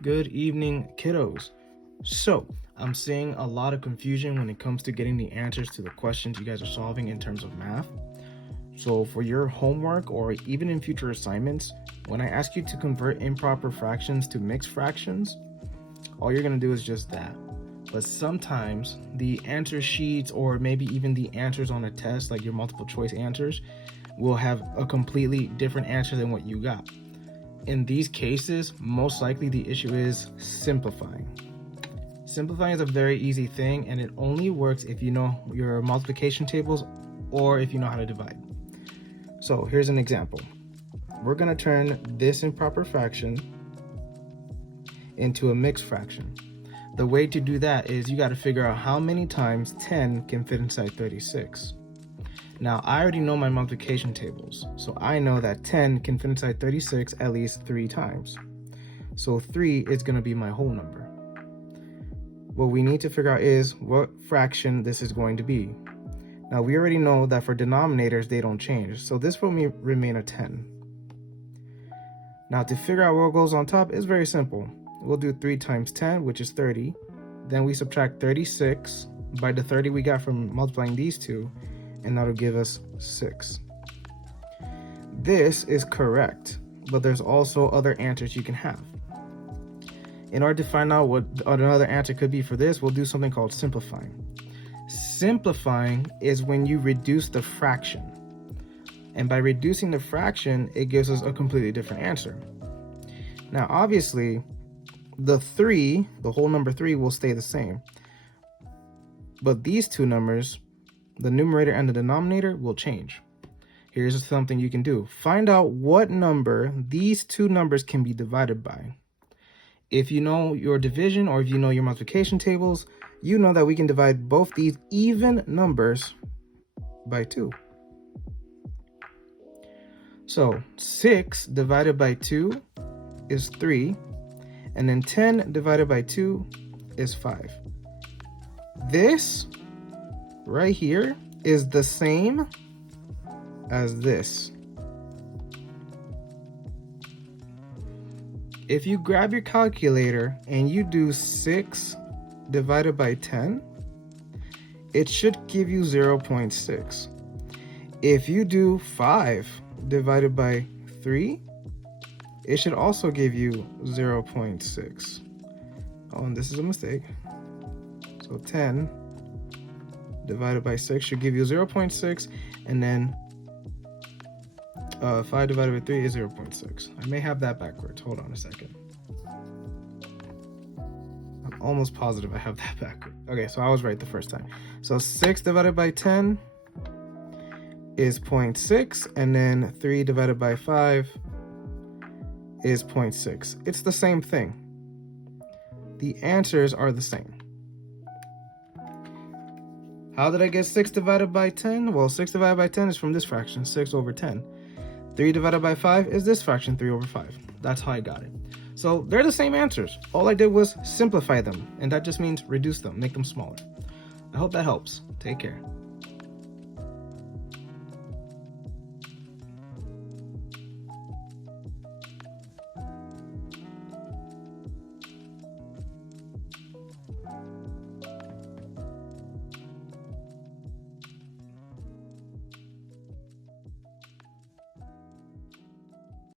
Good evening, kiddos. So, I'm seeing a lot of confusion when it comes to getting the answers to the questions you guys are solving in terms of math. So, for your homework or even in future assignments, when I ask you to convert improper fractions to mixed fractions, all you're going to do is just that. But sometimes the answer sheets or maybe even the answers on a test, like your multiple choice answers, will have a completely different answer than what you got. In these cases, most likely the issue is simplifying. Simplifying is a very easy thing, and it only works if you know your multiplication tables or if you know how to divide. So here's an example. We're going to turn this improper fraction into a mixed fraction. The way to do that is you got to figure out how many times 10 can fit inside 36. Now, I already know my multiplication tables, so I know that 10 can fit inside 36 at least 3 times. So 3 is going to be my whole number. What we need to figure out is what fraction this is going to be. Now, we already know that for denominators, they don't change, so this will remain a 10. Now, to figure out what goes on top is very simple. We'll do 3 times 10, which is 30. Then we subtract 36 by the 30 we got from multiplying these two, and that'll give us 6. This is correct, but there's also other answers you can have. In order to find out what another answer could be for this, we'll do something called simplifying. Simplifying is when you reduce the fraction. And by reducing the fraction, it gives us a completely different answer. Now, obviously, the whole number 3 will stay the same. But these two numbers, the numerator and the denominator, will change. Here's something you can do. Find out what number these two numbers can be divided by. If you know your division or if you know your multiplication tables, you know that we can divide both these even numbers by 2. So 6 divided by 2 is 3, and then 10 divided by 2 is 5. This right here is the same as this. If you grab your calculator and you do 6 divided by 10, it should give you 0.6. If you do 5 divided by 3, it should also give you 0.6. Oh, and this is a mistake. So 10 divided by 6 should give you 0.6, and then 5 divided by 3 is 0.6. I may have that backwards. Hold on a second. I'm almost positive I have that backward. Okay, so I was right the first time. So 6 divided by 10 is 0.6, and then 3 divided by 5 is 0.6. It's the same thing. The answers are the same. How did I get 6 divided by 10? Well, 6 divided by 10 is from this fraction, 6 over 10. 3 divided by 5 is this fraction, 3 over 5. That's how I got it. So they're the same answers. All I did was simplify them, and that just means reduce them, make them smaller. I hope that helps. Take care.